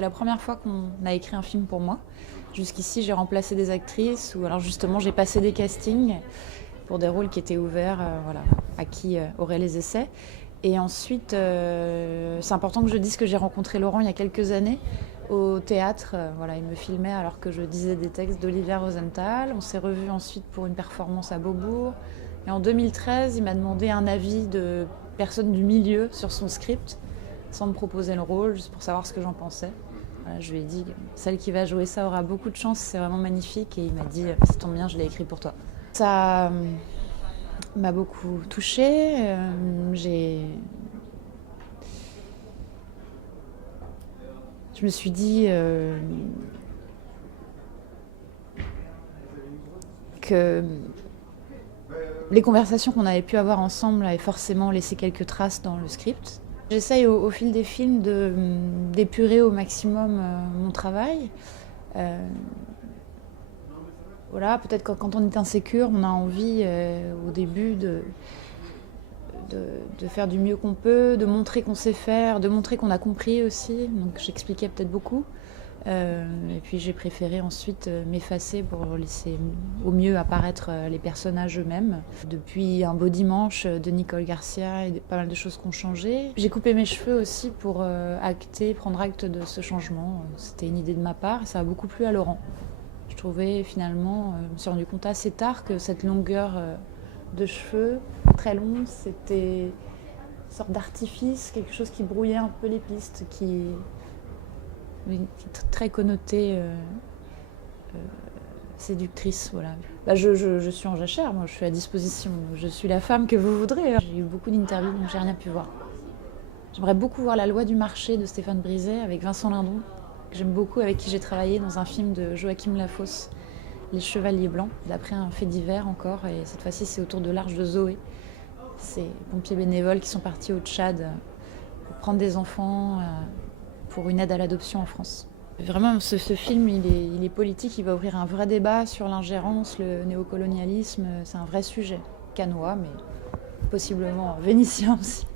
c'est la première fois qu'on a écrit un film pour moi. Jusqu'ici, j'ai remplacé des actrices ou alors justement j'ai passé des castings pour des rôles qui étaient ouverts voilà, à qui auraient les essais. Et ensuite, c'est important que je dise que j'ai rencontré Laurent il y a quelques années au théâtre. Voilà, il me filmait alors que je disais des textes d'Olivia Rosenthal. On s'est revus ensuite pour une performance à Beaubourg. Et en 2013, il m'a demandé un avis de personne du milieu sur son script, sans me proposer le rôle, juste pour savoir ce que j'en pensais. Voilà, je lui ai dit, celle qui va jouer ça aura beaucoup de chance, c'est vraiment magnifique. Et il m'a dit, ça tombe bien, je l'ai écrit pour toi. Ça m'a beaucoup touchée. Je me suis dit que les conversations qu'on avait pu avoir ensemble avaient forcément laissé quelques traces dans le script. J'essaye au fil des films d'épurer au maximum mon travail. Voilà, peut-être que quand on est insécure, on a envie au début de faire du mieux qu'on peut, de montrer qu'on sait faire, de montrer qu'on a compris aussi. Donc j'expliquais peut-être beaucoup. Et puis j'ai préféré ensuite m'effacer pour laisser au mieux apparaître les personnages eux-mêmes. Depuis Un beau dimanche de Nicole Garcia, et pas mal de choses qui ont changé. J'ai coupé mes cheveux aussi pour prendre acte de ce changement. C'était une idée de ma part et ça a beaucoup plu à Laurent. Je trouvais finalement, je me suis rendu compte assez tard que cette longueur de cheveux très longs, c'était une sorte d'artifice, quelque chose qui brouillait un peu les pistes, qui est très connotée séductrice. Voilà. Je suis en jachère, moi je suis à disposition, je suis la femme que vous voudrez. J'ai eu beaucoup d'interviews donc j'ai rien pu voir. J'aimerais beaucoup voir La loi du marché de Stéphane Brisé avec Vincent Lindon, que j'aime beaucoup, avec qui j'ai travaillé dans un film de Joachim Lafosse, Les Chevaliers Blancs, d'après un fait divers encore, et cette fois-ci c'est autour de l'Arche de Zoé. Ces pompiers bénévoles qui sont partis au Tchad pour prendre des enfants pour une aide à l'adoption en France. Vraiment, ce film, il est politique, il va ouvrir un vrai débat sur l'ingérence, le néocolonialisme, c'est un vrai sujet. Canois, mais possiblement vénitien aussi.